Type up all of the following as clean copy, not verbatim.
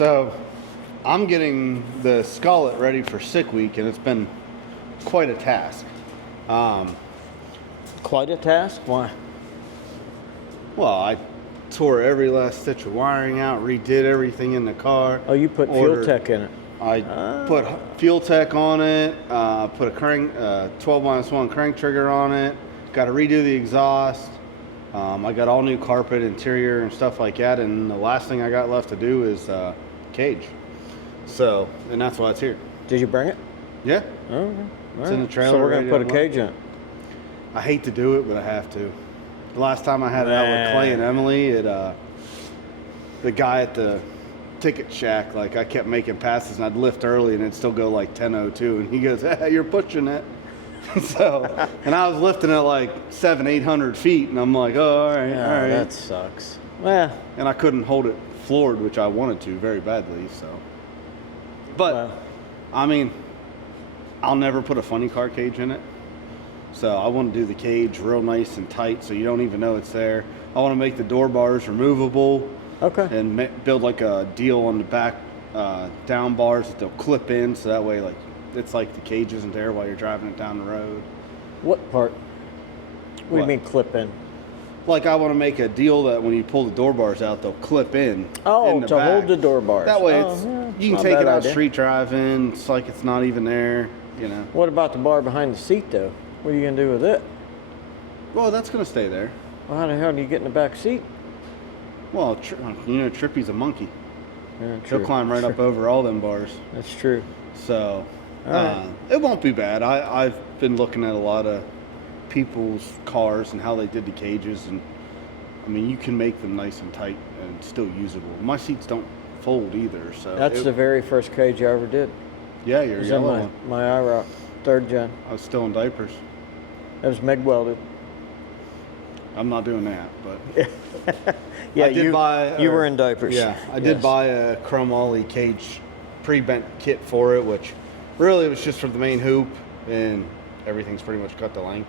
So I'm getting the Skullet ready for sick week, and it's been quite a task. Quite a task? Why? Well, I tore every last stitch of wiring out, redid everything in the car. Oh, you put FuelTech in it. I put FuelTech on it, put a crank, 12-1 crank trigger on it, got to redo the exhaust. I got all new carpet, interior, and stuff like that, and the last thing I got left to do is cage. So, and that's why it's here. Did you bring it? Yeah. Oh, okay. It's in the trailer. So we're going to put a cage in it. I hate to do it, but I have to. The last time I had it out with Clay and Emily, the guy at the ticket shack, like I kept making passes and I'd lift early and it'd still go like 10:02, and he goes, "Hey, you're pushing it." So, and I was lifting it like 700-800 feet, and I'm like, "Oh, all right, Yeah, all right." that sucks. Well, and I couldn't hold it floored, which I wanted to very badly. So, but I mean, I'll never put a funny car cage in it. So I want to do the cage real nice and tight, so you don't even know it's there. I want to make the door bars removable. okay. And build like a deal on the back down bars that they'll clip in, so that way like it's like the cage isn't there while you're driving it down the road. What part? What do you mean clip in? Like I want to make a deal that when you pull the door bars out, they'll clip in. Oh, in the to back. hold the door bars. That way you can take it out idea. street driving. It's like it's not even there, you know. What about the bar behind the seat though? What are you going to do with it? Well, that's going to stay there. Well, how the hell do you get in the back seat? Well, you know, Trippy's a monkey. Yeah, He'll climb right up over all them bars. That's true. So Right. it won't be bad. I've been looking at a lot of people's cars and how they did the cages, and I mean, you can make them nice and tight and still usable. My seats don't fold either, so That's the very first cage I ever did. Yeah, It your was yellow in one. my IROC, 3rd gen. I was still in diapers. That was MIG welded. I'm not doing that, but Yeah, I did buy. you were in diapers. Yeah, I did buy a chrome ollie cage pre-bent kit for it, which really was just for the main hoop, and everything's pretty much cut to length.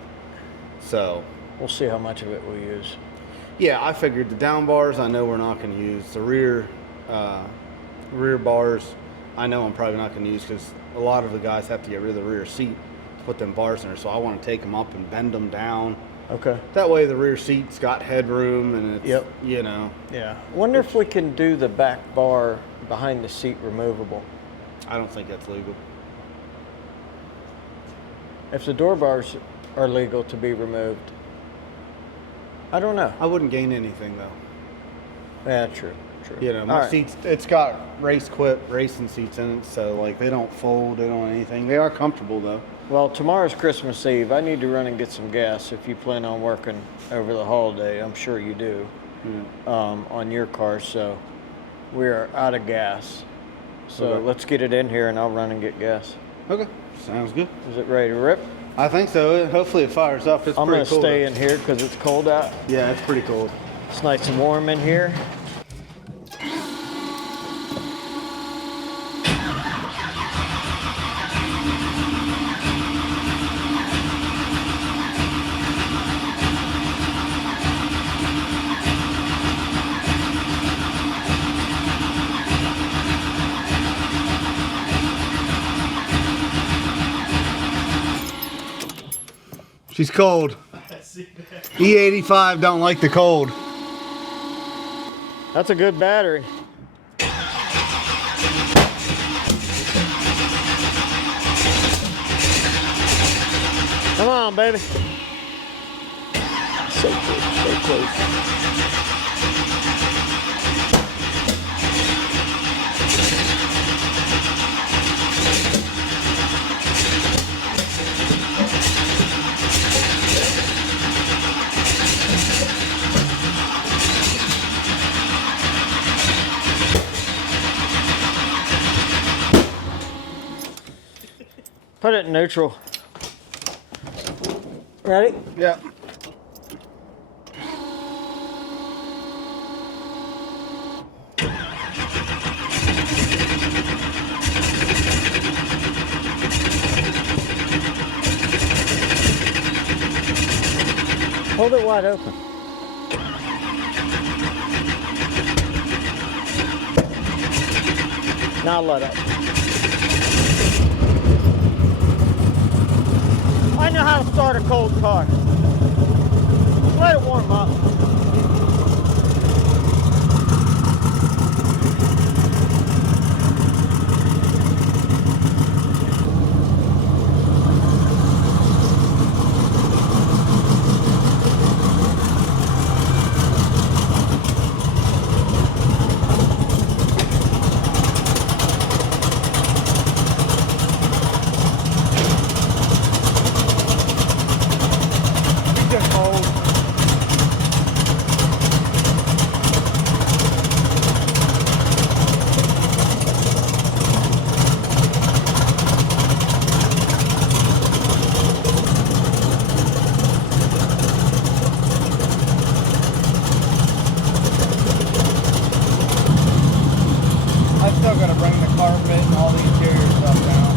So We'll see how much of it we use. yeah, I figured the down bars I know we're not going to use. The rear bars I know I'm probably not going to use, because a lot of the guys have to get rid of the rear seat to put them bars in there. So I want to take them up and bend them down. Okay. That way the rear seat's got headroom, and it's, you know. Yeah. Wonder if we can do the back bar behind the seat removable. I don't think that's legal. If the door bars are legal to be removed, I don't know. I wouldn't gain anything though. Yeah, true. You know, my seats, it's got racing seats in it, so like they don't fold, they don't anything. They are comfortable though. Well, tomorrow's Christmas Eve. I need to run and get some gas if you plan on working over the holiday. I'm sure you do, on your car. So we're out of gas. So let's get it in here and I'll run and get gas. Okay, sounds good. Is it ready to rip? I think so. Hopefully it fires up. It's I'm pretty gonna cold. stay in here because it's cold out. Yeah, it's pretty cold. It's nice and warm in here. She's cold. E85 don't like the cold. That's a good battery. Come on, baby. So close, so close. Put it in neutral. Ready? Yeah. Hold it wide open. Now let up. I know how to start a cold car. Just let it warm up. Still gotta bring the carpet and all the interior stuff down.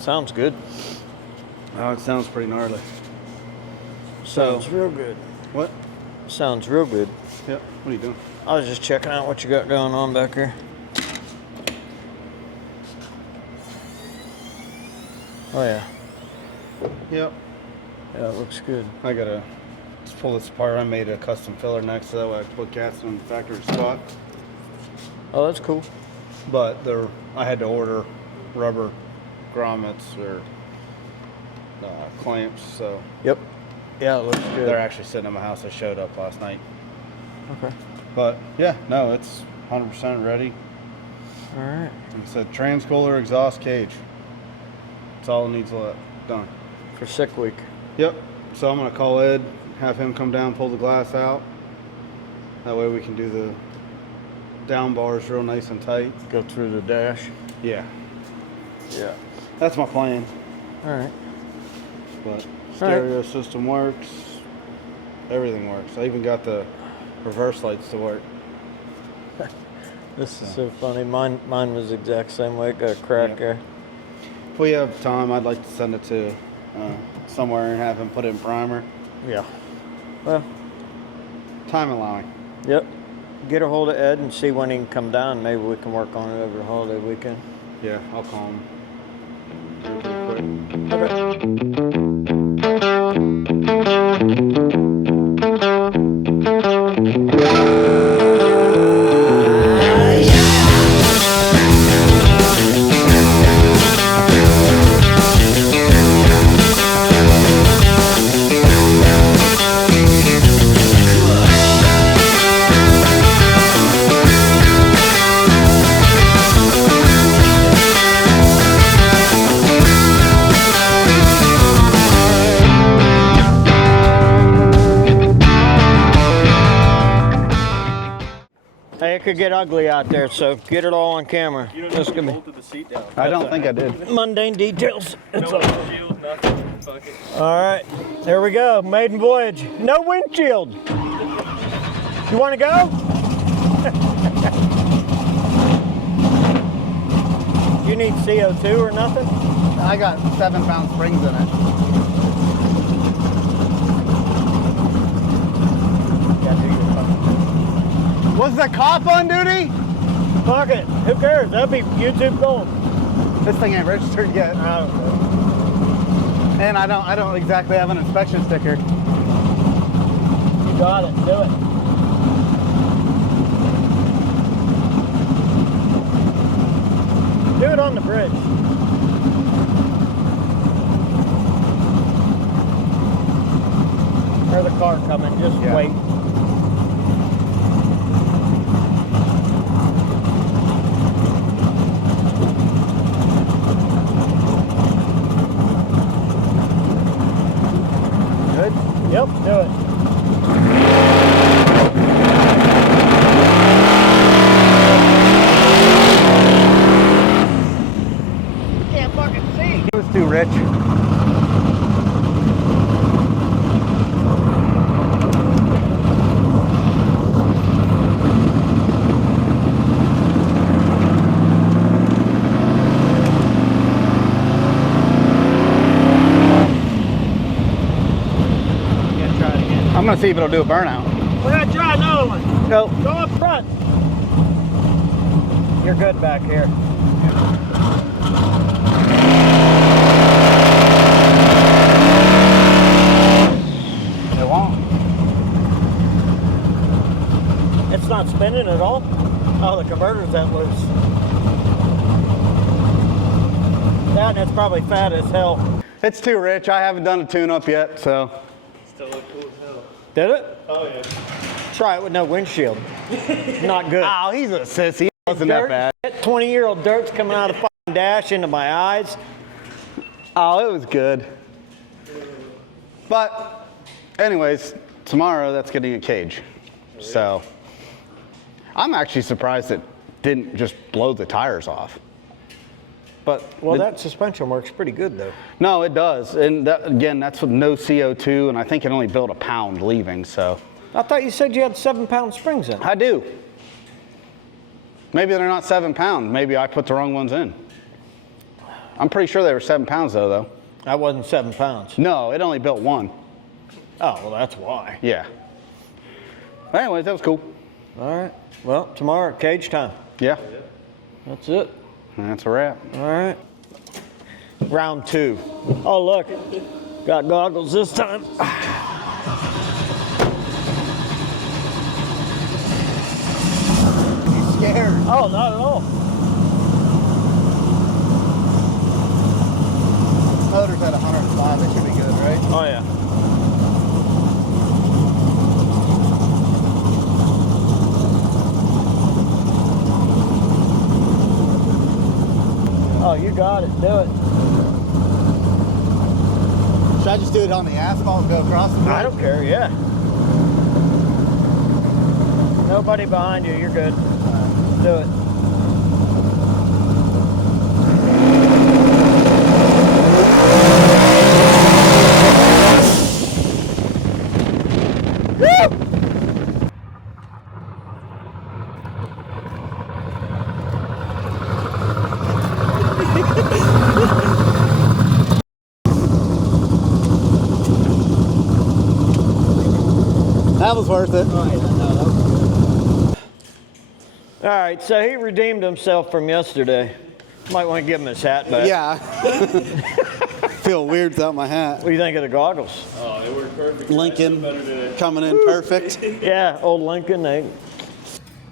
Sounds good. Oh, it sounds pretty gnarly. Sounds real good. What? Sounds real good. Yep. What are you doing? I was just checking out what you got going on back here. Oh yeah. Yep. Yeah, it looks good. I gotta just pull this apart. I made a custom filler next, so that way I can put cats in the factory spot. Oh, that's cool. But I had to order rubber grommets or clamps, so Yep. Yeah, it looks good. they're actually sitting in my house. They showed up last night. Okay. But yeah, no, it's 100% ready. All right. Like I said, transcooler exhaust cage. That's all it needs done. For sick week. Yep. So I'm gonna call Ed, have him come down, pull the glass out. That way we can do the down bars real nice and tight. Go through the dash. Yeah. Yeah. That's my plan. All right. But stereo system works. Everything works. I even got the reverse lights to work. This is so funny. Mine was the exact same way. Got a crack there. If we have time, I'd like to send it to somewhere and have him put it in primer. Yeah. Well. Time allowing. Yep. Get a hold of Ed and see when he can come down. Maybe we can work on it over the holiday weekend. Yeah, I'll call him. Pretty quick. Okay. Hey, it could get ugly out there, so get it all on camera. You don't need to bolted the seat down. I don't think I did. Mundane details. It's No all. windshield, nothing. Fuck it. All right, there we go. Maiden voyage. No windshield. You want to go? You need CO2 or nothing? I got 7-pound springs in it. Was the cop on duty? Fuck it. Who cares? That'd be YouTube gold. This thing ain't registered yet. I don't know. And I don't exactly have an inspection sticker. You got it. Do it. Do it on the bridge. Hear the car coming. Just wait. Good? Yep, do it. Can't fucking see. It was too rich. gonna see if it'll do a burnout. We're gonna try another one. Go. Go up front. You're good back here. It won't. It's not spinning at all. Oh, the converter's that loose. That, and it's probably fat as hell. It's too rich. I haven't done a tune-up yet, so. Still look cool as hell. Did it? Oh yeah. Try it with no windshield. Not good. Oh, he's a sissy. It wasn't that bad. 20-year-old dirt's coming out of the fucking dash into my eyes. Oh, it was good. But, anyways, tomorrow that's getting a cage. So, I'm actually surprised it didn't just blow the tires off. But Well, that suspension works pretty good, though. no, it does. And that, again, that's with no CO2, and I think it only built a pound leaving, so. I thought you said you had 7-pound springs in it. I do. Maybe they're not 7 pound. Maybe I put the wrong ones in. I'm pretty sure they were 7 pounds though. That wasn't 7 pounds. No, it only built one. Oh, well, that's why. Yeah. But anyways, that was cool. All right. Well, tomorrow, cage time. Yeah. That's it. And that's a wrap. All right. Round 2. Oh, look. Got goggles this time. Scared. Oh, not at all. Motor's at 105. It should be good, right? Oh, yeah. Oh, you got it. Do it. Should I just do it on the asphalt and go across the I don't care, yeah. Nobody behind you, you're good. Do it. That was worth it. All right, so he redeemed himself from yesterday. Might want to give him his hat back. Yeah. Feel weird without my hat. What do you think of the goggles? Oh, it worked perfect. Lincoln coming in perfect. Yeah, old Lincoln.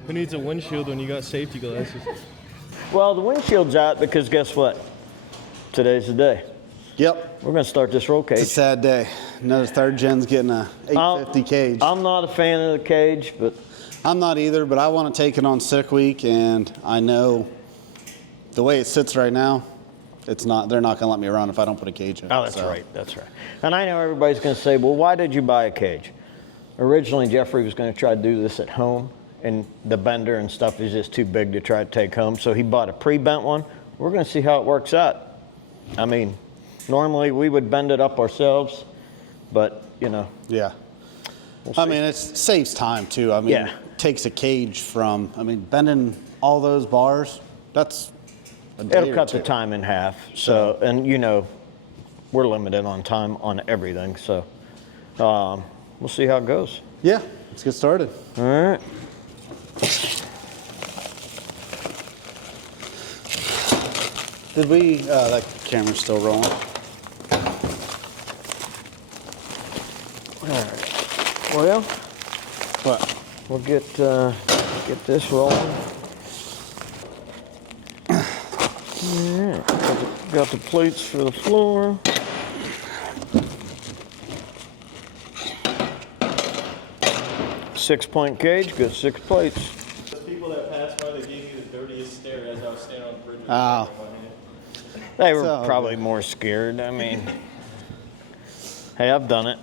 Who needs a windshield when you got safety glasses? Well, the windshield's out because guess what? Today's the day. Yep. We're going to start this roll cage. It's a sad day. Another third gen's getting a 850 cage. I'm not a fan of the cage, but I'm not either, but I want to take it on sick week, and I know the way it sits right now, it's not. They're not going to let me run if I don't put a cage in. oh, that's right. That's right. And I know everybody's going to say, well, why did you buy a cage? Originally, Jeffrey was going to try to do this at home, and the bender and stuff is just too big to try to take home. So he bought a pre-bent one. We're going to see how it works out. I mean, normally we would bend it up ourselves, but, you know. Yeah. We'll I mean, it saves time, too. I mean, Yeah. it takes a cage from, I mean, bending all those bars, that's a day It'll or cut the two. time in half. So, and you know, we're limited on time on everything. So, we'll see how it goes. Yeah, let's get started. All right. Did we, that camera's still rolling. All right. Well, What? we'll get this rolling. All right. Got the plates for the floor. Six-point cage, got 6 plates. Those people that passed by, they gave me the dirtiest stare as I was standing on the bridge. with Oh. the camera in my hand. They were So probably more scared. I mean, hey, I've done it.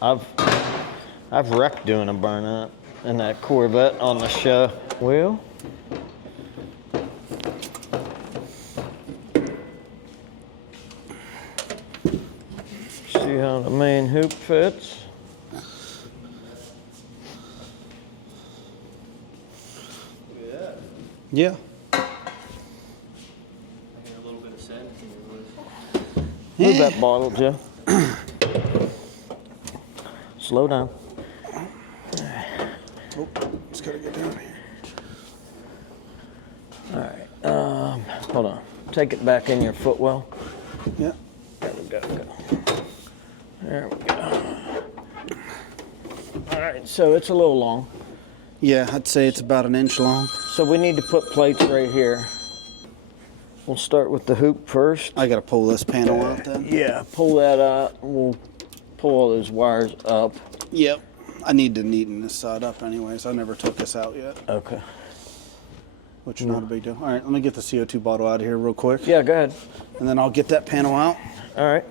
I've wrecked doing a burnout in that Corvette on the show. Well, see how the main hoop fits. Look at that. Yeah. I hear a little bit of sand in your voice. Move that bottle, Jeff. Slow down. Oh, just gotta get down here. All right. Hold on. Take it back in your footwell. Yeah. There we go. There we go. All right. So it's a little long. Yeah, I'd say it's about an inch long. So we need to put plates right here. We'll start with the hoop first. I gotta pull this panel out then. Yeah, pull that out. We'll pull all those wires up. Yep. I need to neaten this side up anyways. I never took this out yet, Okay. which is not a big deal. All right, let me get the CO2 bottle out of here real quick. Yeah, go ahead. And then I'll get that panel out. All right.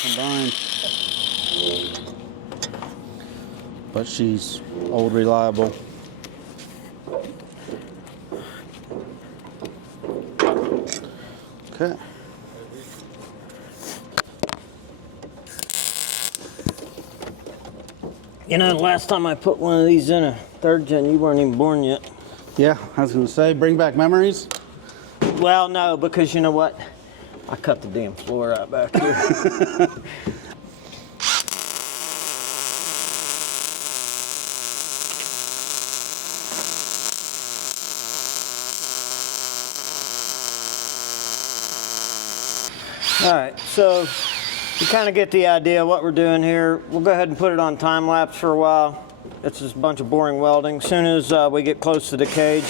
Combined. But she's old reliable. Okay. You know, the last time I put one of these in a third gen, you weren't even born yet. Yeah, I was gonna say, bring back memories. Well, no, because you know what? I cut the damn floor out back here. All right, so you kind of get the idea of what we're doing here. We'll go ahead and put it on time lapse for a while. It's just a bunch of boring welding. As soon as we get close to the cage,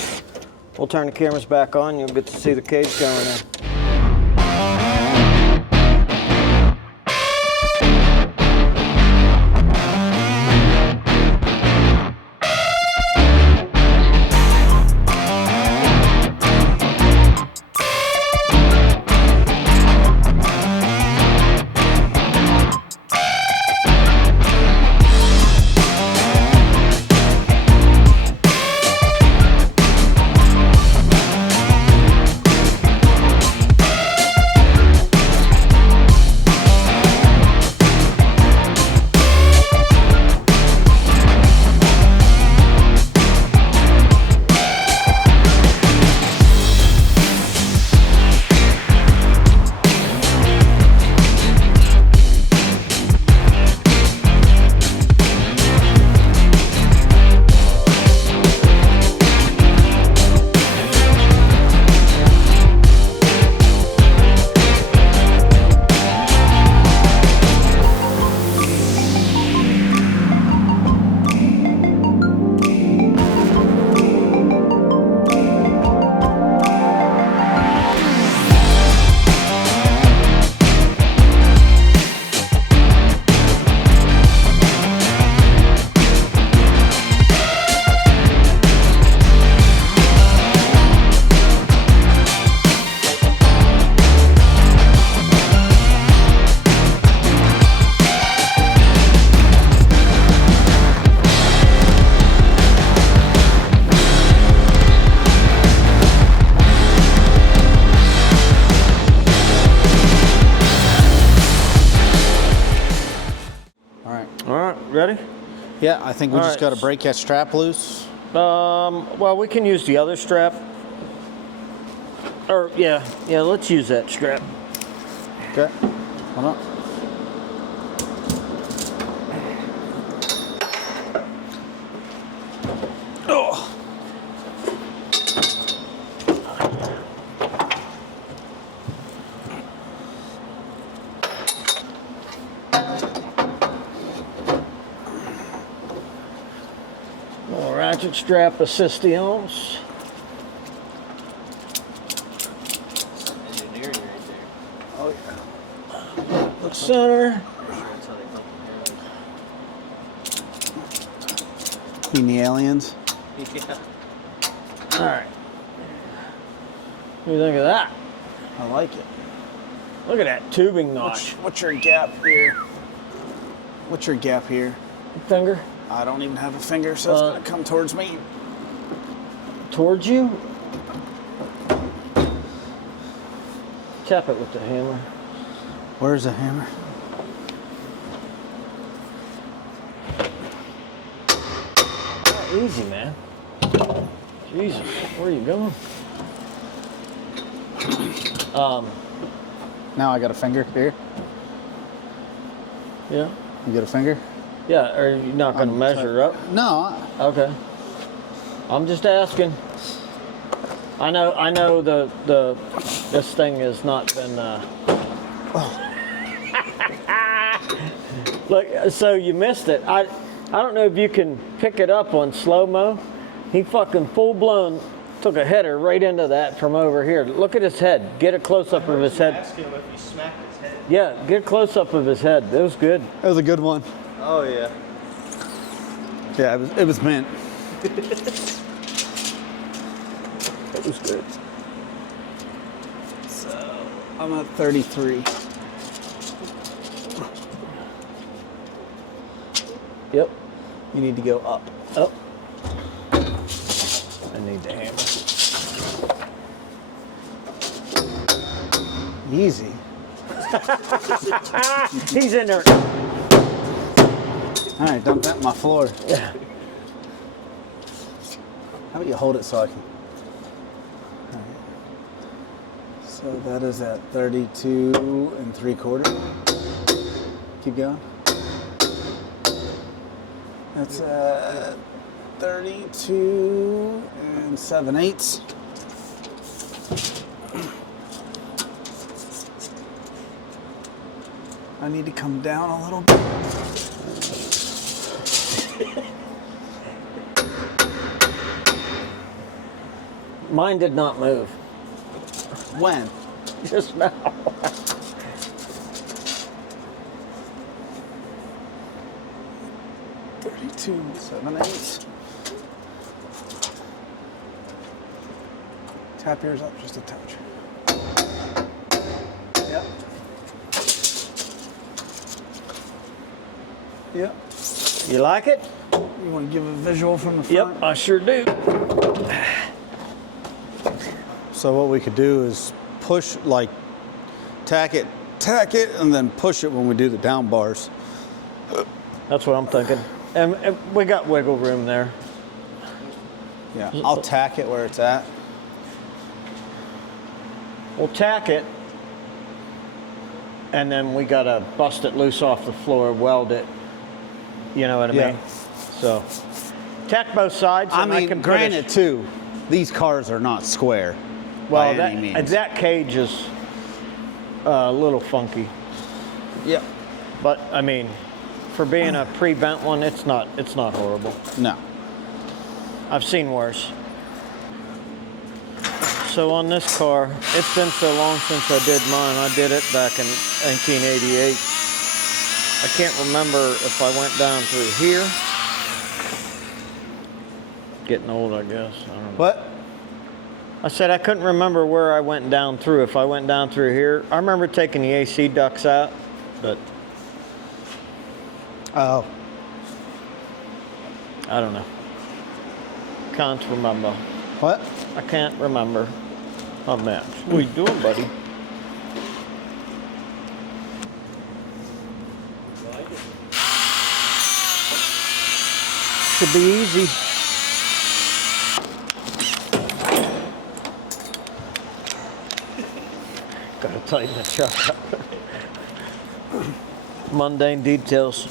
we'll turn the cameras back on. You'll get to see the cage going in. Yeah, I think we All just right. got to break that strap loose. Well, we can use the other strap. Or, yeah, let's use that strap. Okay. Hold on. Oh. Little ratchet strap assistions. Engineering right there. Oh yeah. Look center. That's how they built Mean the aliens? the arrows. Yeah. All right. What do you think of that? I like it. Look at that tubing notch. What's your gap here? What's your gap here? Finger I don't even have a finger, so it's gonna come towards me. towards you. Tap it with the hammer. Where's the hammer? Easy, man. Jesus, where are you going? Now I got a finger here. Yeah. You got a finger? Yeah, are you not going to measure up? No. Okay. I'm just asking. I know this thing has not been Look, so you missed it. I don't know if you can pick it up on slow-mo. He fucking full-blown took a header right into that from over here. Look at his head. Get a close-up of his head. Ask him if he smacked his head. Yeah, get a close-up of his head. That was good. That was a good one. Oh yeah. Yeah, it was meant. That was good. So I'm at 33. Yep. You need to go up. Up. I need the hammer. Easy. He's in there. All right, dump that on my floor. Yeah. How about you hold it so I can? All right. So that is at 32 3/4. Keep going. That's at 32 7/8. I need to come down a little bit. Mine did not move. When? Just now. Two 7/8. Tap yours up just a touch. Yep. Yep. You like it? You want to give a visual from the front? Yep, I sure do. So what we could do is push, like, tack it, and then push it when we do the down bars. That's what I'm thinking. And we got wiggle room there. Yeah, I'll tack it where it's at. We'll tack it, and then we gotta bust it loose off the floor, weld it. You know what I Yeah. mean? So, tack both sides. I and mean, can granted, too, these cars are not square well, by any means. that cage is a little funky, Yeah. but I mean, for being a pre-bent one, it's not horrible. No. I've seen worse. So on this car, it's been so long since I did mine. I did it back in 1988. I can't remember if I went down through here. Getting old, I guess. I don't know. What? I said I couldn't remember where I went down through. If I went down through here, I remember taking the AC ducts out, but Oh. I don't know. Can't remember. What? I can't remember. Oh man, what are you doing, buddy? Should be easy. Gotta tighten the truck up. Mundane details.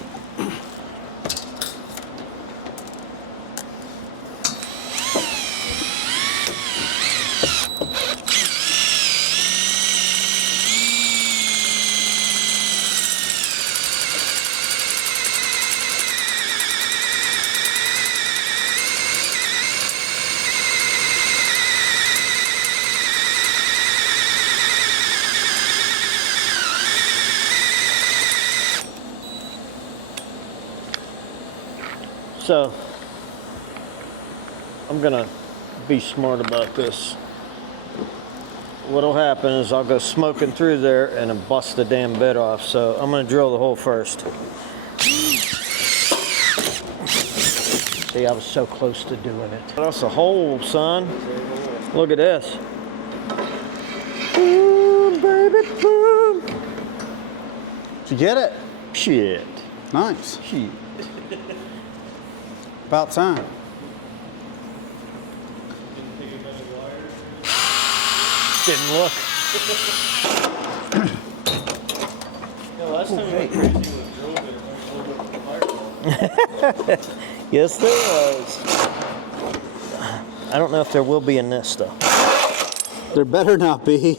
So, I'm gonna be smart about this. What'll happen is I'll go smoking through there and then bust the damn bit off. So I'm gonna drill the hole first. See, I was so close to doing it. That's a hole, son. Look at this. Boom, baby, boom. Did you get it? Shit. Nice. Shit. About time. Didn't look. Last time we went crazy with drill bit, we went with the fire. Yes, there was. I don't know if there will be in this though. There better not be.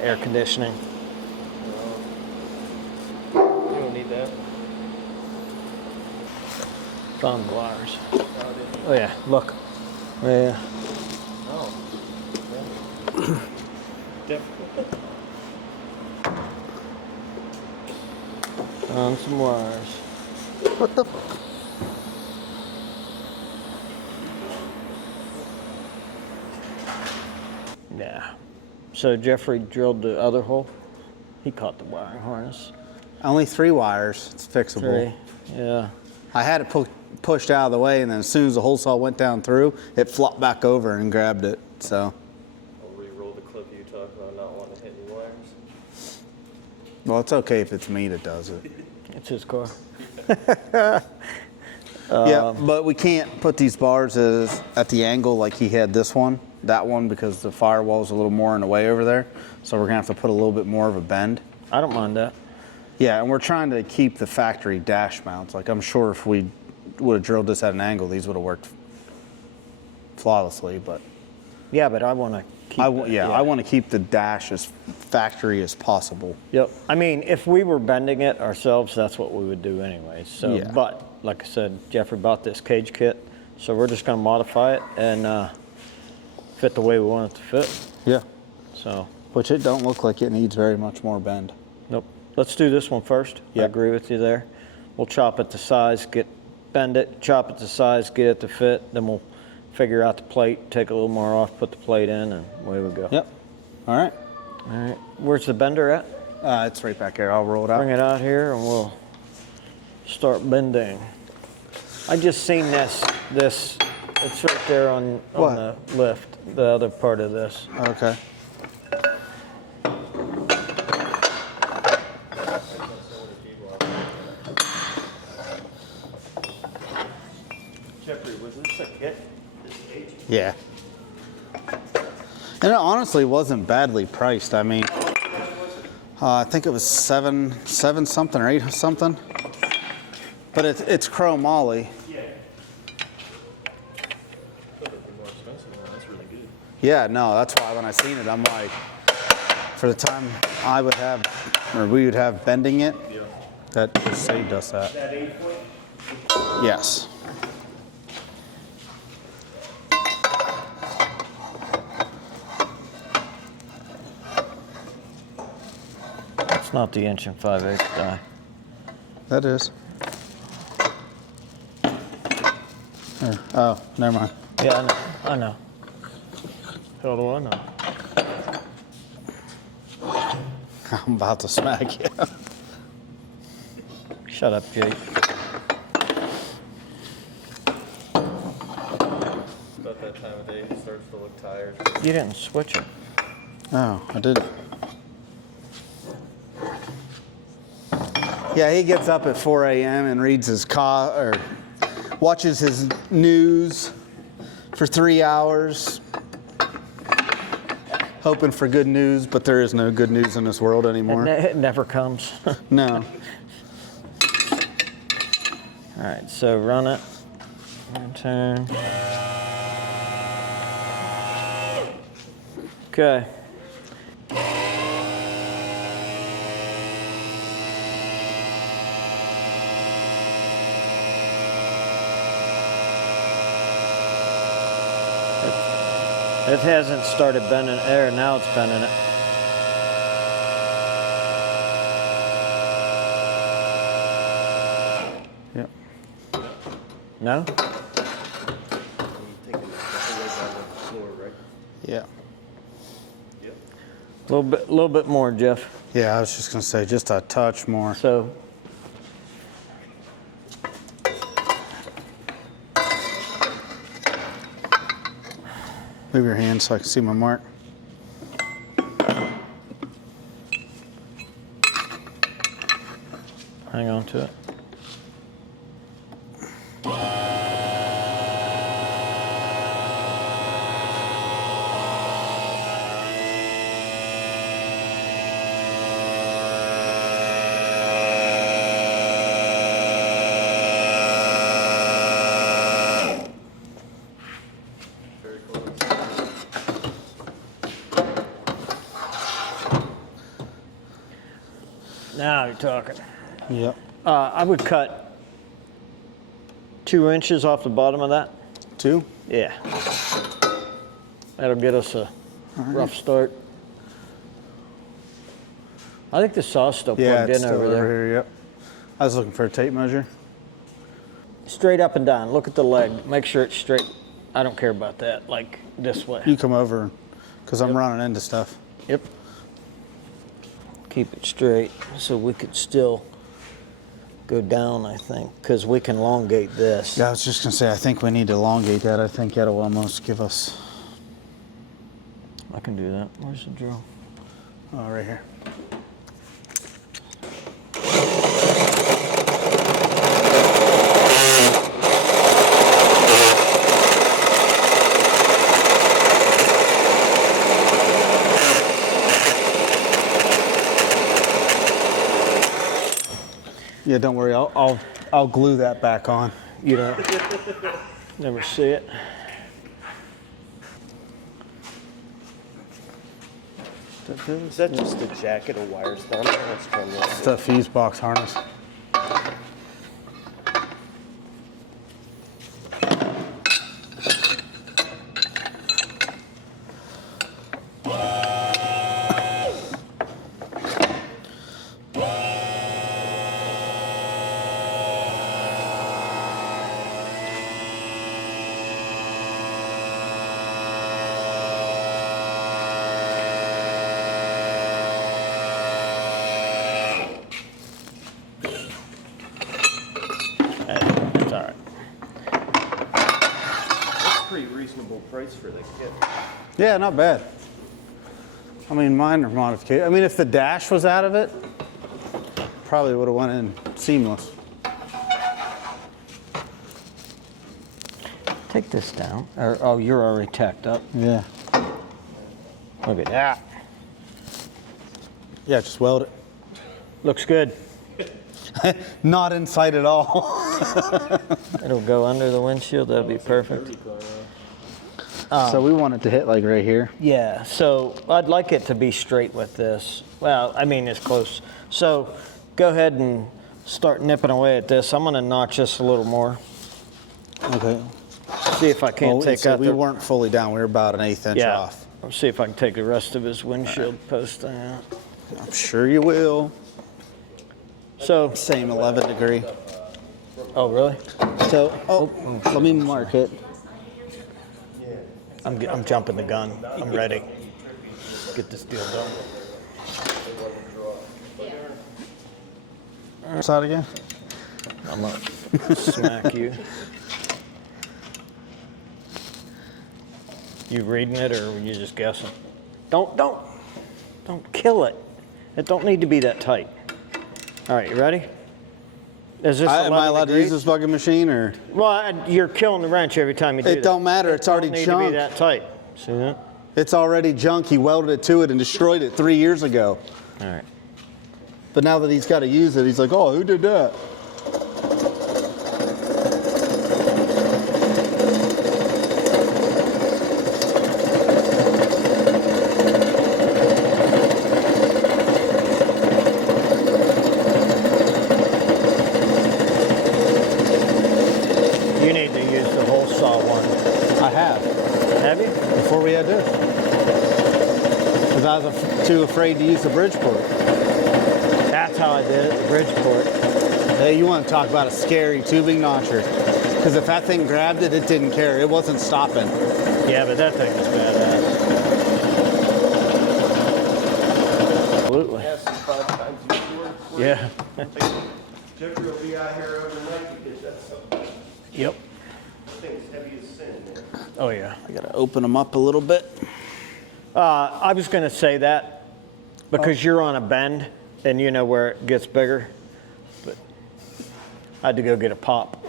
Air conditioning. You don't need that. Found the wires. Oh yeah, look. Yeah. Oh. Definitely. Found some wires. What the? Yeah. So Jeffrey drilled the other hole. He caught the wiring harness. Only 3 wires. It's fixable. 3. Yeah. I had it pushed out of the way, and then as soon as the hole saw went down through, it flopped back over and grabbed it. So. I'll re-roll the clip you talked about not wanting to hit any wires. Well, it's okay if it's me that does it. It's his car. Yeah, but we can't put these bars at the angle like he had that one, because the firewall's a little more in the way over there. So we're gonna have to put a little bit more of a bend. I don't mind that. Yeah, and we're trying to keep the factory dash mounts. Like, I'm sure if we would have drilled this at an angle, these would have worked flawlessly, but Yeah, but I want to keep. I want to keep the dash as factory as possible. Yep. I mean, if we were bending it ourselves, that's what we would do anyway. So, Yeah. but like I said, Jeffrey bought this cage kit, so we're just going to modify it and fit the way we want it to fit. Yeah. So, Which it don't look like it needs very much more bend. nope. Let's do this one first. I Yep. agree with you there. We'll chop it to size, bend it, chop it to size, get it to fit. Then we'll figure out the plate, take a little more off, put the plate in, and away we go. Yep. All right. All right. Where's the bender at? It's right back here. I'll roll it out. Bring it out here and we'll start bending. I just seen this, it's right there on What? the lift, the other part of this. Okay. Jeffrey, was this a kit? This cage? Yeah. And it honestly wasn't badly priced. I mean, I think it was seven something or 8 something. But it's chromoly. Yeah. Could have been more expensive. That's really good. Yeah, no, that's why when I seen it, I'm like, for the time I would have, or we would have bending it, Yeah. that just saved us that. That 8-point? Yes. It's not the inch and 5/8 die. That is. There. Oh, never mind. Yeah, I know. Hell do I know? I'm about to smack you. Shut up, Jake. About that time of day, he starts to look tired. You didn't switch it. Oh, I didn't. Yeah, he gets up at 4 a.m. and reads his or watches his news for 3 hours, hoping for good news, but there is no good news in this world anymore. It never comes. No. All right, so run it. And turn. Okay. It hasn't started bending air, now it's bending it. Yep. No? Yeah. A little bit more, Jeff. Yeah, I was just gonna say just a touch more. So. Move your hand so I can see my mark. Hang on to it. Now you're talking. Yep. I would cut 2 inches off the bottom of that. 2? Yeah. That'll get us a rough start. I think the saw's still Yeah, plugged it's in still over there. here, yep. I was looking for a tape measure. Straight up and down. Look at the leg. Make sure it's straight. I don't care about that. Like this way. You come over, because I'm running into stuff. Yep. Keep it straight so we could still go down, I think, because we can elongate this. Yeah, I was just gonna say, I think we need to elongate that. I think that'll almost give us. I can do that. Where's the drill? Oh, right here. Yeah, don't worry. I'll glue that back on. You don't never see it. Is that just a jacket or wires down there? That's from It's the fuse box harness. It's all right. That's a pretty reasonable price for the kit. Yeah, not bad. I mean, minor modification. I mean, if the dash was out of it, probably would have went in seamless. Take this down. Or, oh, you're already tacked up. Yeah. Look at that. Yeah, just weld it. Looks good. Not inside at all. It'll go under the windshield. That'll be perfect. So we want it to hit like right here. Yeah, so I'd like it to be straight with this. Well, I mean, it's close. So go ahead and start nipping away at this. I'm going to notch this a little more. Okay. See if I can't take so out we the... weren't fully down. We were about an 1/8 inch Yeah. off. I'll see if I can take the rest of his windshield post out. I'm sure you will. So, Same 11 degree. oh, really? So, let me mark it. I'm jumping the gun. I'm ready. Get this deal done. What's that again? I'm going to smack you. You reading it or were you just guessing? Don't kill it. It don't need to be that tight. All right, you ready? Is this Am I 11 allowed to use degrees? this fucking machine, or? Well, you're killing the wrench every time you do that. It don't matter. It's already It don't need junk. to be that tight. See that? It's already junk. He welded it to it and destroyed it 3 years ago. All right. But now that he's got to use it, he's like, oh, who did that? You need to use the hole saw one. I have. Have you? Before we had this. Because I was too afraid to use the Bridgeport. That's how I did it, the Bridgeport. Hey, you want to talk about a scary tubing notcher? Because if that thing grabbed it, it didn't care. It wasn't stopping. Yeah, but that thing is badass. Absolutely. Yes, 5 times before. Yeah. Jeffrey will be out here overnight to get that stuff. Yep. That thing's heavy as sin, man. Oh, yeah. I got to open them up a little bit. I was going to say that because you're on a bend and you know where it gets bigger. But I had to go get a pop.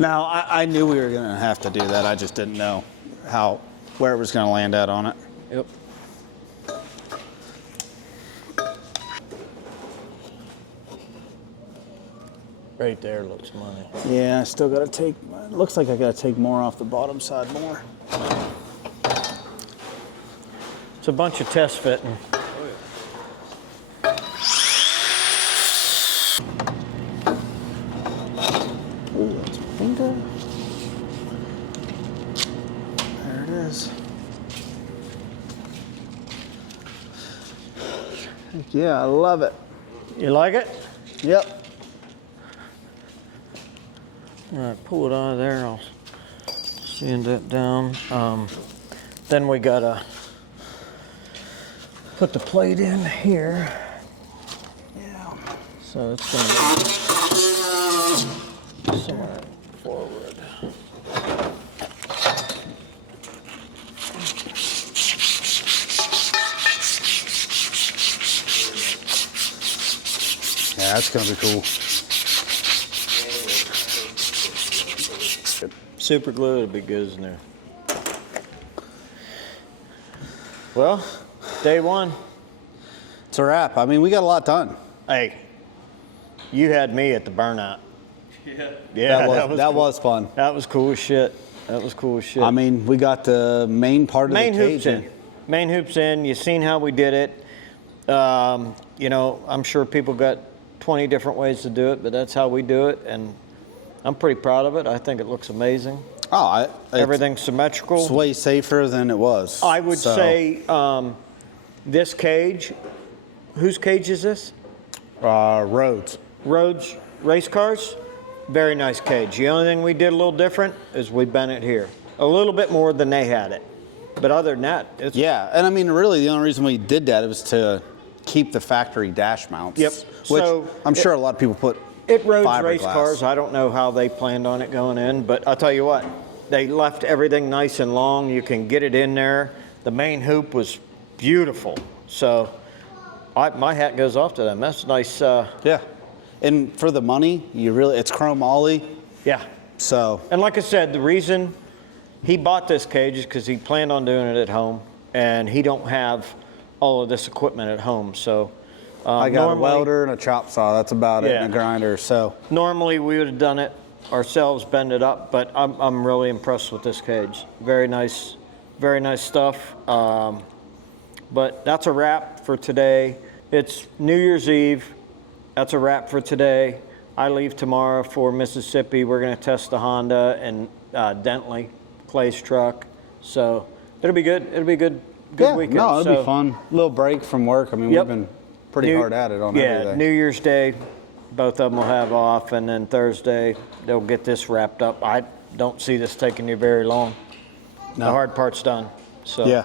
Now, I knew we were going to have to do that. I just didn't know where it was going to land at on it. Yep. Right there looks money. Yeah, I still got to take, it looks like I got to take more off the bottom side more. It's a bunch of test fitting. Ooh, that's my finger. There it is. Yeah, I love it. You like it? Yep. All right, pull it out of there. I'll sand that down. Then we gotta put the plate in here. Yeah. So it's gonna be somewhere forward. Yeah, that's gonna be cool. Super glue would be good as new. Well, day one. It's a wrap. I mean, we got a lot done. Hey, you had me at the Burnout. Yeah. Yeah, that cool. was fun. That was cool as shit. That was cool as shit. I mean, we got the main part of Main the hoops cage in. Main hoops in. You've seen how we did it. You know, I'm sure people got 20 different ways to do it, but that's how we do it, and I'm pretty proud of it. I think it looks amazing. Oh, Everything's symmetrical. It's way safer than it was. I would So, say this cage, whose cage is this? Rhodes. Rhodes race cars. Very nice cage. The only thing we did a little different is we bent it here. A little bit more than they had it. But other than that, it's... Yeah, and I mean, really, the only reason we did that was to keep the factory dash mounts. Yep. Which So I'm sure a lot of people put It Rhodes race fiberglass. cars. I don't know how they planned on it going in, but I'll tell you what, they left everything nice and long. You can get it in there. The main hoop was beautiful. So my hat goes off to them. That's nice. Yeah, and for the money, it's chrome ollie. Yeah. So And like I said, the reason he bought this cage is because he planned on doing it at home, and he don't have all of this equipment at home. So I got a normally- welder and a chop saw. That's about it, Yeah. and a grinder. So Normally we would have done it ourselves, bend it up, but I'm really impressed with this cage. Very nice stuff. But that's a wrap for today. It's New Year's Eve. That's a wrap for today. I leave tomorrow for Mississippi. We're gonna test the Honda and Dentley, Clay's truck. So it'll be good. It'll be good yeah, weekend. no, it'll So, be fun. Little break from work. I mean, Yep. we've been pretty hard at it on yeah, everything. New Year's Day, both of them will have off, and then Thursday they'll get this wrapped up. I don't see this taking you very long. No. The hard part's done. So Yeah.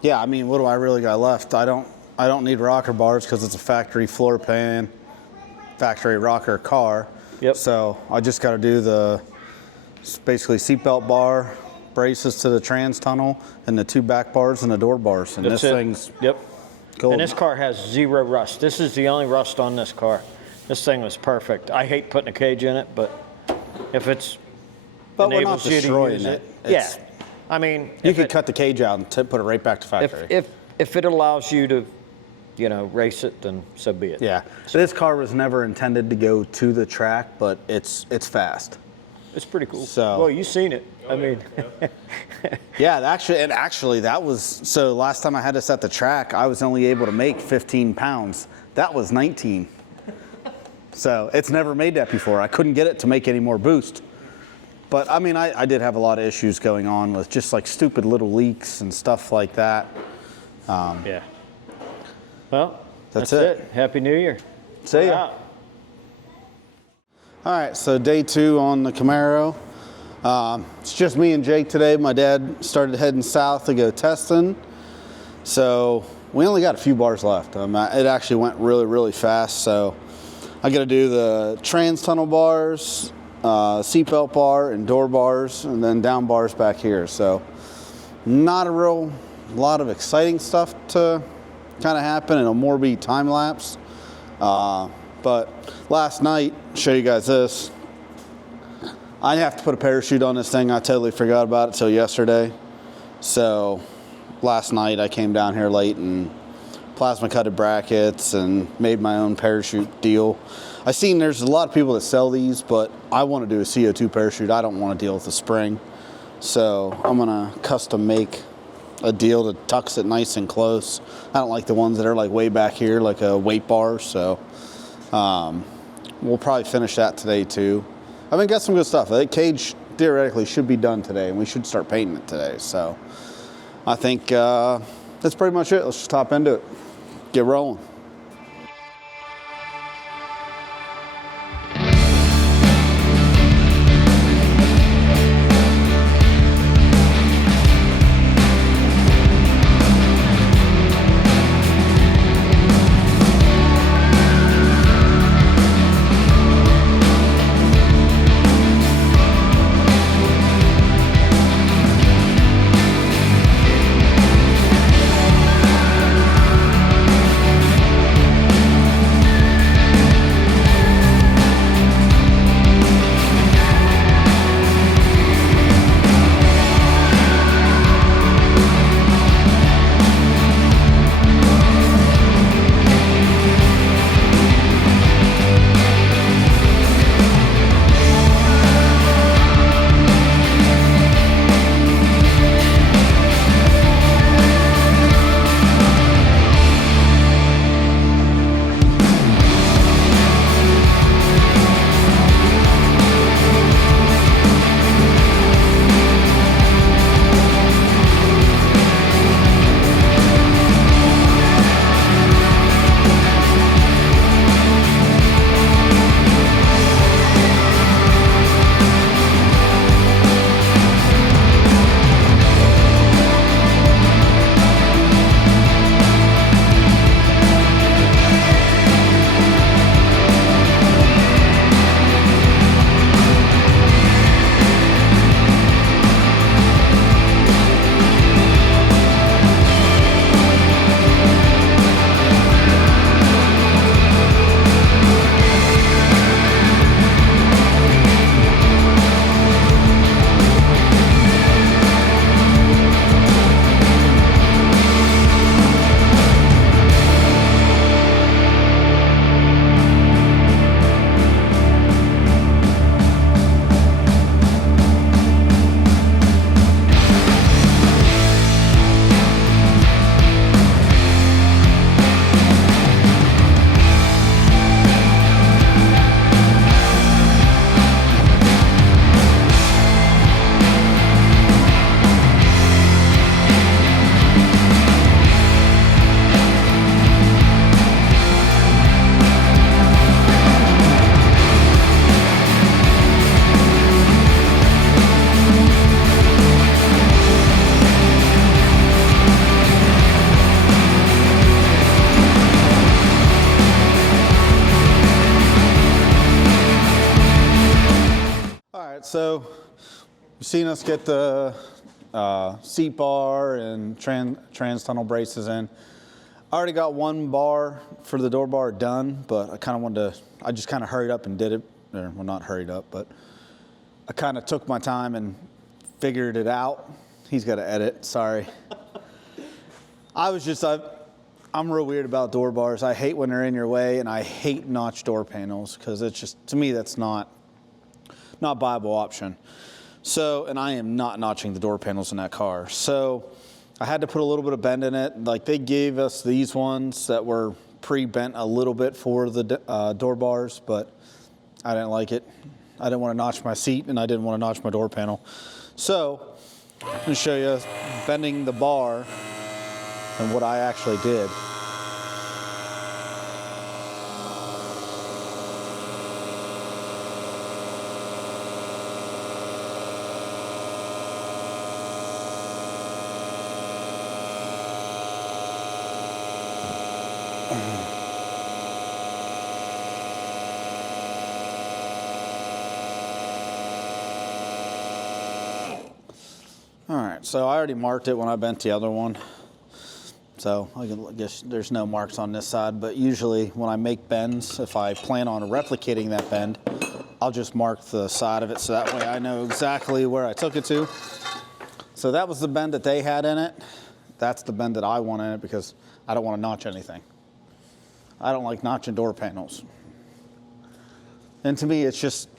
Yeah, I mean, what do I really got left? I don't need rocker bars because it's a factory floor pan, factory rocker car. Yep. So I just got to do it's basically seatbelt bar, braces to the trans tunnel, and the 2 back bars and the door bars. And That's this it. thing's Yep. Cool. And this car has 0 rust. This is the only rust on this car. This thing was perfect. I hate putting a cage in it, but if it's But we're not enables you to destroying use it. Yeah. It's- I mean, You if could it, cut the cage out and put it right back to factory. if it allows you to, you know, race it, then so be it. Yeah. This car was never intended to go to the track, but it's fast. It's pretty cool. So- Well, you've seen it. I mean, Yeah, actually that was, so last time I had this at the track, I was only able to make 15 pounds. That was 19. So it's never made that before. I couldn't get it to make any more boost. But I mean, I did have a lot of issues going on with just like stupid little leaks and stuff like that. yeah. Well, That's that's it. it. Happy New Year. See We're ya. out. All right, so day 2 on the Camaro. It's just me and Jake today. My dad started heading south to go testing. So we only got a few bars left. It actually went really, really fast. So I got to do the trans tunnel bars, seatbelt bar, and door bars, and then down bars back here. So not a real lot of exciting stuff to kind of happen. It'll more be time lapse. But last night, show you guys this. I have to put a parachute on this thing. I totally forgot about it till yesterday. So last night I came down here late and plasma cutted brackets and made my own parachute deal. I seen there's a lot of people that sell these, but I want to do a CO2 parachute. I don't want to deal with the spring. So I'm gonna custom make a deal that tucks it nice and close. I don't like the ones that are like way back here, like a weight bar. So we'll probably finish that today too. I mean, got some good stuff. The cage theoretically should be done today, and we should start painting it today. So I think that's pretty much it. Let's just hop into it. Get rolling. So you've seen us get the seat bar and trans tunnel braces in. I already got one bar for the door bar done, but I just kind of hurried up and did it. Well, not hurried up, but I kind of took my time and figured it out. He's got to edit, sorry. I'm real weird about door bars. I hate when they're in your way, and I hate notch door panels because it's just, to me, that's not a viable option. So, and I am not notching the door panels in that car. So I had to put a little bit of bend in it. Like they gave us these ones that were pre-bent a little bit for the door bars, but I didn't like it. I didn't want to notch my seat, and I didn't want to notch my door panel. So I'm going to show you bending the bar and what I actually did. All right, so I already marked it when I bent the other one. So I guess there's no marks on this side, but usually when I make bends, if I plan on replicating that bend, I'll just mark the side of it so that way I know exactly where I took it to. So that was the bend that they had in it. That's the bend that I want in it because I don't want to notch anything. I don't like notching door panels. And to me, it's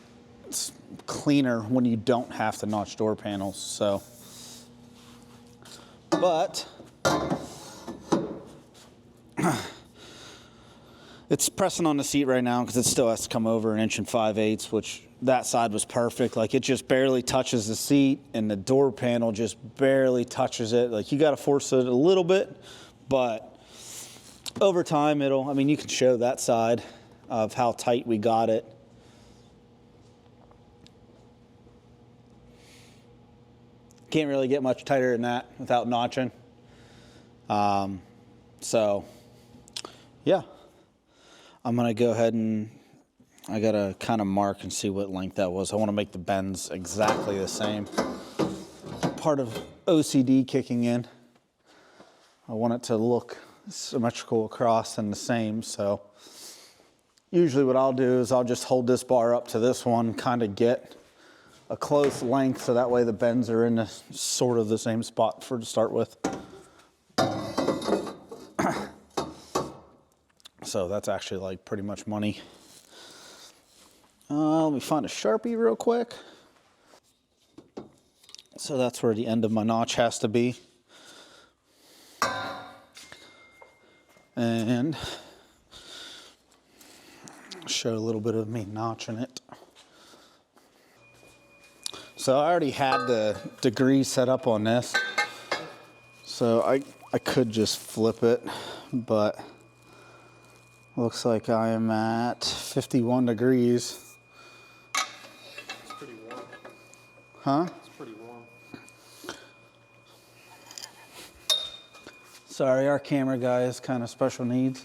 cleaner when you don't have to notch door panels, so. But it's pressing on the seat right now because it still has to come over 1 5/8 inches, which that side was perfect. Like it just barely touches the seat and the door panel just barely touches it. Like you got to force it a little bit, but over time you can show that side of how tight we got it. Can't really get much tighter than that without notching. So, yeah. I'm going to go ahead and I got to kind of mark and see what length that was. I want to make the bends exactly the same. Part of OCD kicking in. I want it to look symmetrical across and the same. So, usually what I'll do is I'll just hold this bar up to this one, kind of get a close length so that way the bends are in the sort of the same spot to start with. So that's actually like pretty much money. Let me find a Sharpie real quick. So that's where the end of my notch has to be. And show a little bit of me notching it. So I already had the degree set up on this, so I could just flip it, but looks like I am at 51 degrees. It's pretty warm. Huh? It's pretty warm. Sorry, our camera guy has kind of special needs.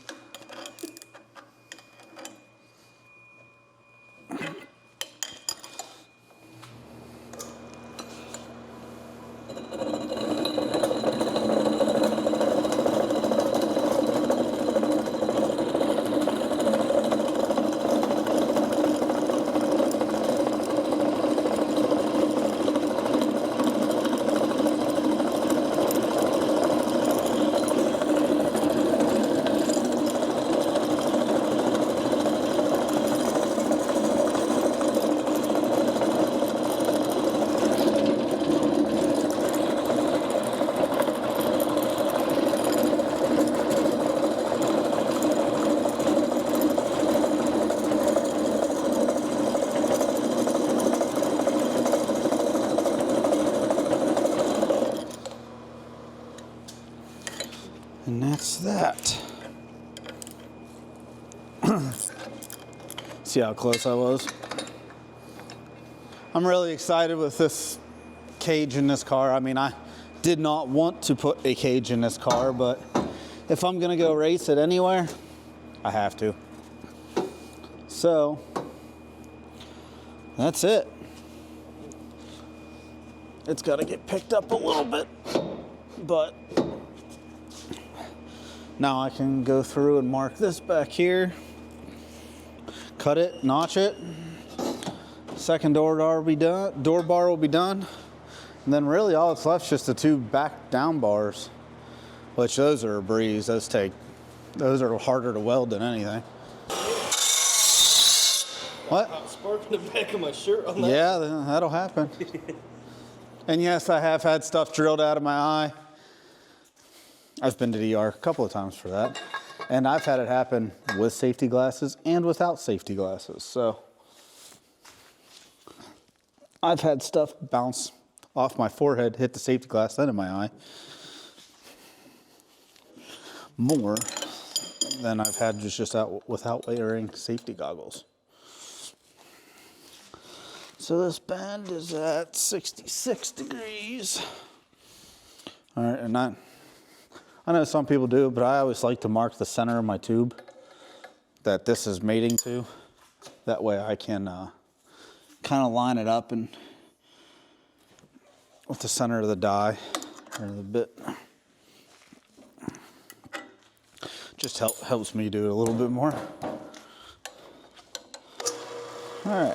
And that's that. See how close I was? I'm really excited with this cage in this car. I mean, I did not want to put a cage in this car, but if I'm gonna go race it anywhere, I have to. So, that's it. It's gotta get picked up a little bit, but Now I can go through and mark this back here, cut it, notch it. Second door bar will be done. And then really all that's left is just the 2 back down bars, which those are a breeze. Those are harder to weld than anything. What? Hot spark in the back of my shirt on that. Yeah, that'll happen. And yes, I have had stuff drilled out of my eye. I've been to the ER a couple of times for that. And I've had it happen with safety glasses and without safety glasses. So I've had stuff bounce off my forehead, hit the safety glass, then in my eye. More than I've had just out without wearing safety goggles. So this bend is at 66 degrees. All right, and I know some people do, but I always like to mark the center of my tube that this is mating to. That way I can kind of line it up and with the center of the die or the bit. Just helps me do it a little bit more. All right.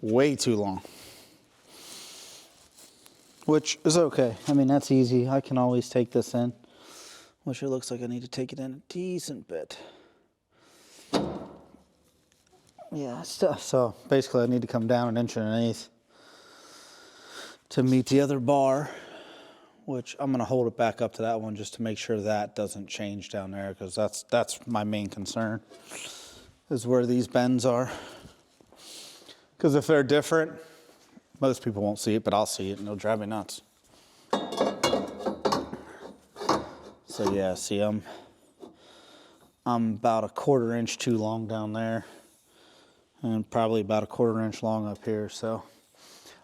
Way too long, which is okay. I mean, that's easy. I can always take this in, which it looks like I need to take it in a decent bit. Yeah, so basically I need to come down 1 1/8 inches to meet the other bar, which I'm going to hold it back up to that one just to make sure that doesn't change down there, because that's my main concern, is where these bends are. Because if they're different, most people won't see it, but I'll see it and it'll drive me nuts. So yeah, see, I'm about 1/4 inch too long down there and probably about 1/4 inch long up here. So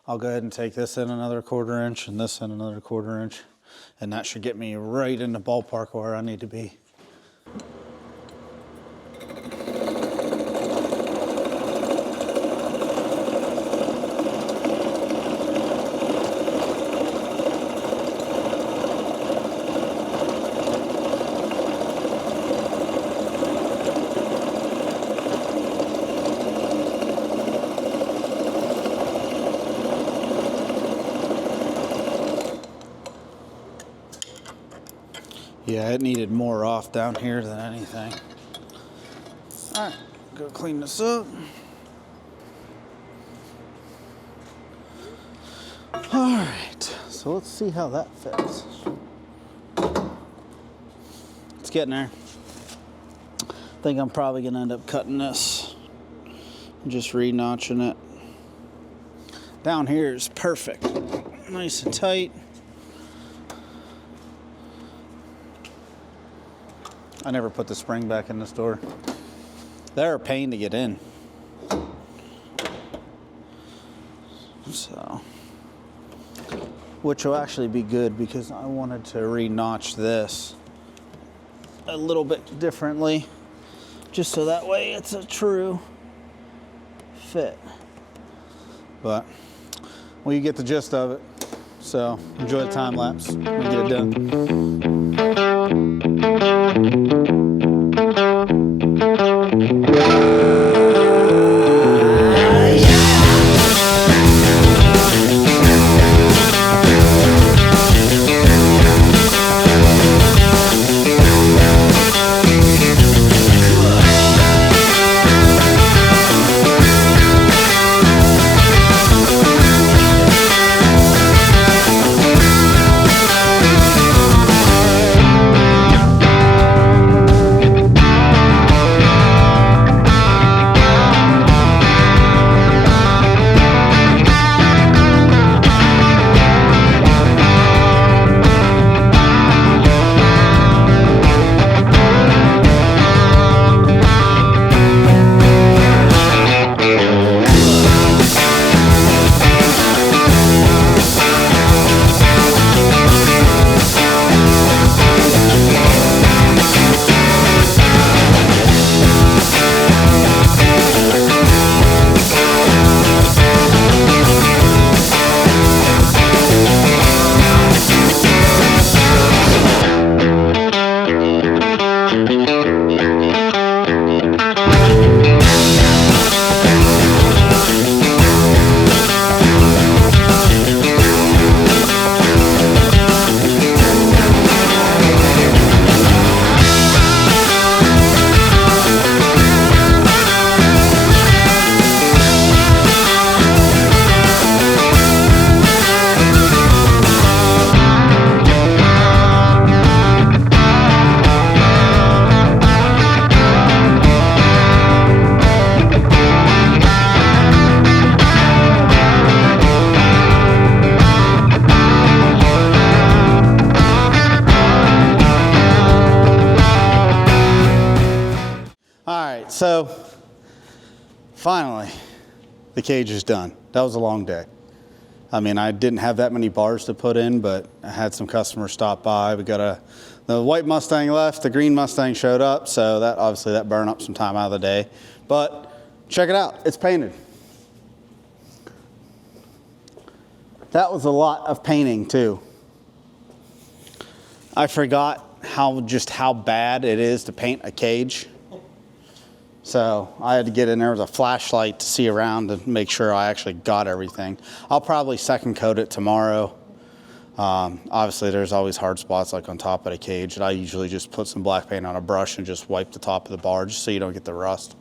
I'll go ahead and take this in another 1/4 inch and this in another 1/4 inch. And that should get me right in the ballpark where I need to be. Yeah, it needed more off down here than anything. All right, go clean this up. All right, so let's see how that fits. It's getting there. I think I'm probably gonna end up cutting this and just re-notching it. Down here is perfect, nice and tight. I never put the spring back in this door. They're a pain to get in. So, which will actually be good because I wanted to re-notch this a little bit differently, just so that way it's a true fit. But, well, you get the gist of it. So, enjoy the time lapse. We'll get it done. right, so finally, the cage is done. That was a long day. I mean, I didn't have that many bars to put in, but I had some customers stop by. We got the white Mustang left, the green Mustang showed up, so that obviously that burned up some time out of the day. But check it out, it's painted. That was a lot of painting too. I forgot how bad it is to paint a cage. So I had to get in there with a flashlight to see around and make sure I actually got everything. I'll probably second coat it tomorrow. Obviously there's always hard spots like on top of the cage, and I usually just put some black paint on a brush and just wipe the top of the bar just so you don't get the rust.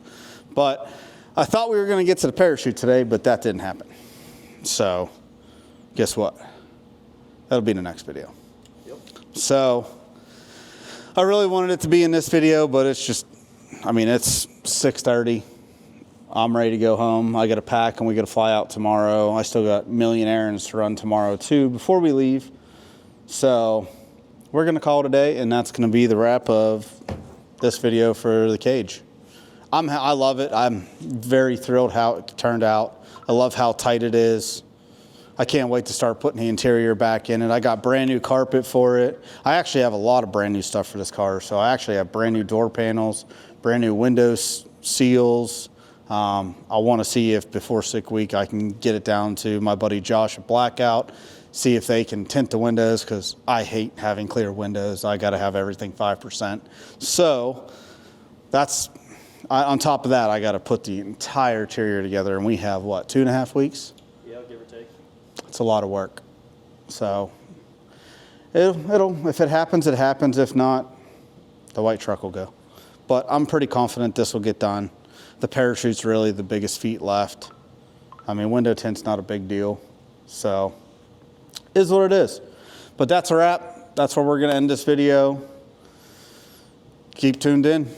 But I thought we were gonna get to the parachute today, but that didn't happen. So guess what? That'll be in the next video. Yep. So I really wanted it to be in this video, but it's just, I mean, it's 6:30. I'm ready to go home. I got to pack and we got to fly out tomorrow. I still got a million errands to run tomorrow too before we leave. So we're going to call it a day, and that's going to be the wrap of this video for the cage. I love it. I'm very thrilled how it turned out. I love how tight it is. I can't wait to start putting the interior back in it. I got brand new carpet for it. I actually have a lot of brand new stuff for this car. So I actually have brand new door panels, brand new windows seals. I want to see if before sick week I can get it down to my buddy Josh at Blackout, see if they can tint the windows, because I hate having clear windows. I got to have everything 5%. So that's, on top of that, I got to put the entire interior together, and we have what, 2.5 weeks? Yeah, give or take. It's a lot of work. So it'll if it happens, it happens. If not, the white truck will go. But I'm pretty confident this will get done. The parachute's really the biggest feat left. I mean, window tint's not a big deal. So it is what it is. But that's a wrap. That's where we're gonna end this video. Keep tuned in.